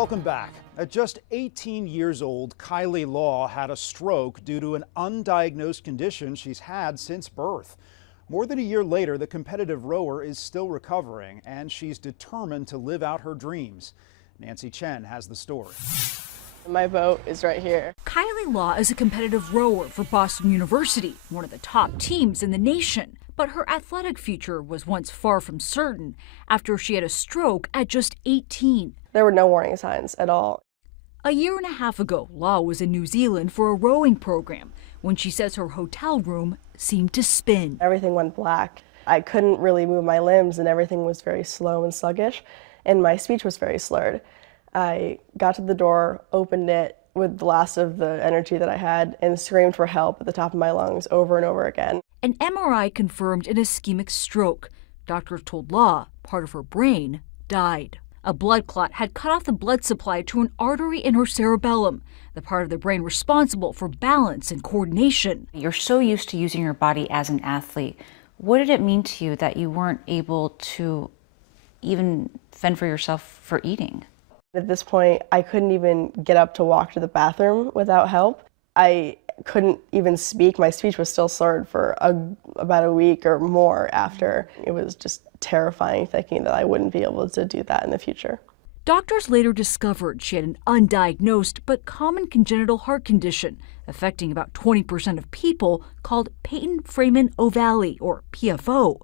Welcome back. At just 18 years old, Kylie Law had a stroke due to an undiagnosed condition she's had since birth. More than a year later, the competitive rower is still recovering, and she's determined to live out her dreams. Nancy Chen has the story. My boat is right here. Kylie Law is a competitive rower for Boston University, one of the top teams in the nation. But her athletic future was once far from certain after she had a stroke at just 18. There were no warning signs at all. A year and a half ago, Law was in New Zealand for a rowing program when she says her hotel room seemed to spin. Everything went black. I couldn't really move my limbs and everything was very slow and sluggish, and my speech was very slurred. I got to the door, opened it with the last of the energy that I had, and screamed for help at the top of my lungs over and over again. An MRI confirmed an ischemic stroke. Doctors told Law part of her brain died. A blood clot had cut off the blood supply to an artery in her cerebellum, the part of the brain responsible for balance and coordination. You're so used to using your body as an athlete. What did it mean to you that you weren't able to even fend for yourself for eating? At this point, I couldn't even get up to walk to the bathroom without help. I couldn't even speak. My speech was still slurred for about a week or more after. It was just terrifying thinking that I wouldn't be able to do that in the future. Doctors later discovered she had an undiagnosed but common congenital heart condition affecting about 20% of people called Paton-Freeman-Ovalle, or PFO.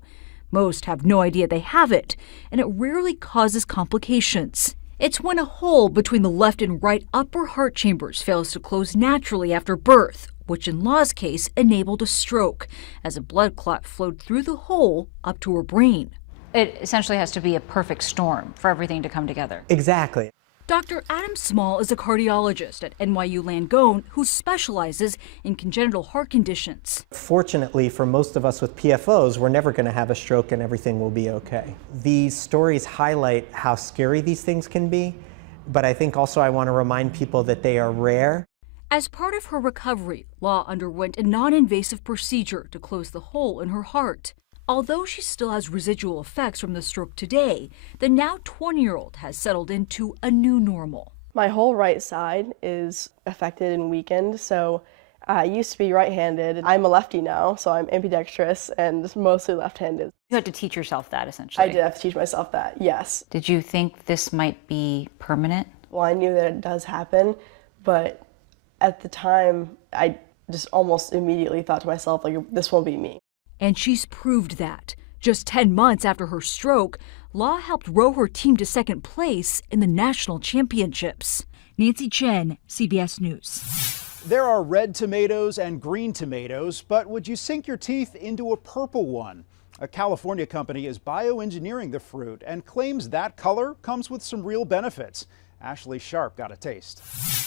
Most have no idea they have it, and it rarely causes complications. It's when a hole between the left and right upper heart chambers fails to close naturally after birth, which in Law's case enabled a stroke, as a blood clot flowed through the hole up to her brain. It essentially has to be a perfect storm for everything to come together. Exactly. Dr. Adam Small is a cardiologist at NYU Langone who specializes in congenital heart conditions. Fortunately, for most of us with PFOs, we're never going to have a stroke and everything will be okay. These stories highlight how scary these things can be, but I think also I want to remind people that they are rare. As part of her recovery, Law underwent a non-invasive procedure to close the hole in her heart. Although she still has residual effects from the stroke today, the now 20-year-old has settled into a new normal. My whole right side is affected and weakened, so I used to be right-handed. I'm a lefty now, so I'm ambidextrous and mostly left-handed. You had to teach yourself that, essentially. I did have to teach myself that, yes. Did you think this might be permanent? Well, I knew that it does happen, but at the time, I just almost immediately thought to myself, like, this won't be me. And she's proved that. Just 10 months after her stroke, Law helped row her team to second place in the national championships. Nancy Chen, CBS News. There are red tomatoes and green tomatoes, but would you sink your teeth into a purple one? A California company is bioengineering the fruit and claims that color comes with some real benefits. Ashley Sharp got a taste.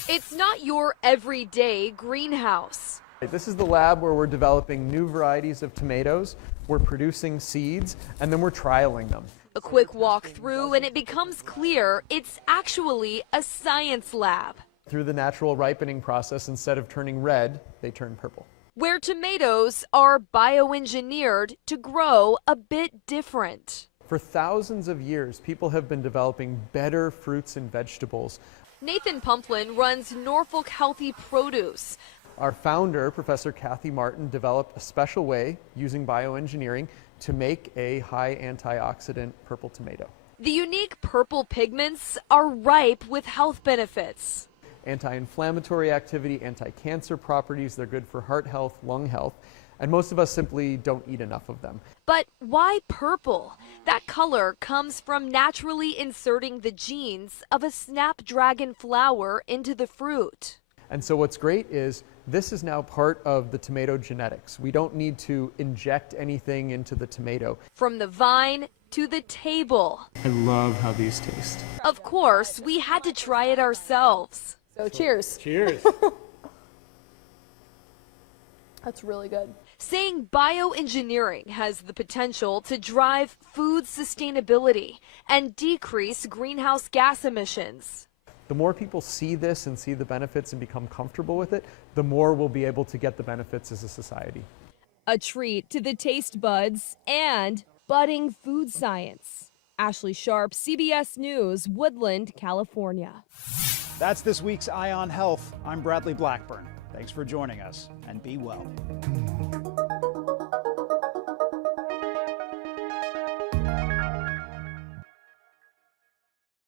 It's not your everyday greenhouse. This is the lab where we're developing new varieties of tomatoes, we're producing seeds, and then we're trialing them. A quick walk through and it becomes clear it's actually a science lab. Through the natural ripening process, instead of turning red, they turn purple. Where tomatoes are bioengineered to grow a bit different. For thousands of years, people have been developing better fruits and vegetables. Nathan Pumplin runs Norfolk Healthy Produce. Our founder, Professor Kathy Martin, developed a special way using bioengineering to make a high antioxidant purple tomato. The unique purple pigments are ripe with health benefits. Anti-inflammatory activity, anti-cancer properties, they're good for heart health, lung health, and most of us simply don't eat enough of them. But why purple? That color comes from naturally inserting the genes of a snapdragon flower into the fruit. And so what's great is this is now part of the tomato genetics. We don't need to inject anything into the tomato. From the vine to the table. I love how these taste. Of course, we had to try it ourselves. So cheers. Cheers. That's really good. Saying bioengineering has the potential to drive food sustainability and decrease greenhouse gas emissions. The more people see this and see the benefits and become comfortable with it, the more we'll be able to get the benefits as a society. A treat to the taste buds and budding food science. Ashley Sharp, CBS News, Woodland, California. That's this week's Eye on Health. I'm Bradley Blackburn. Thanks for joining us, and be well.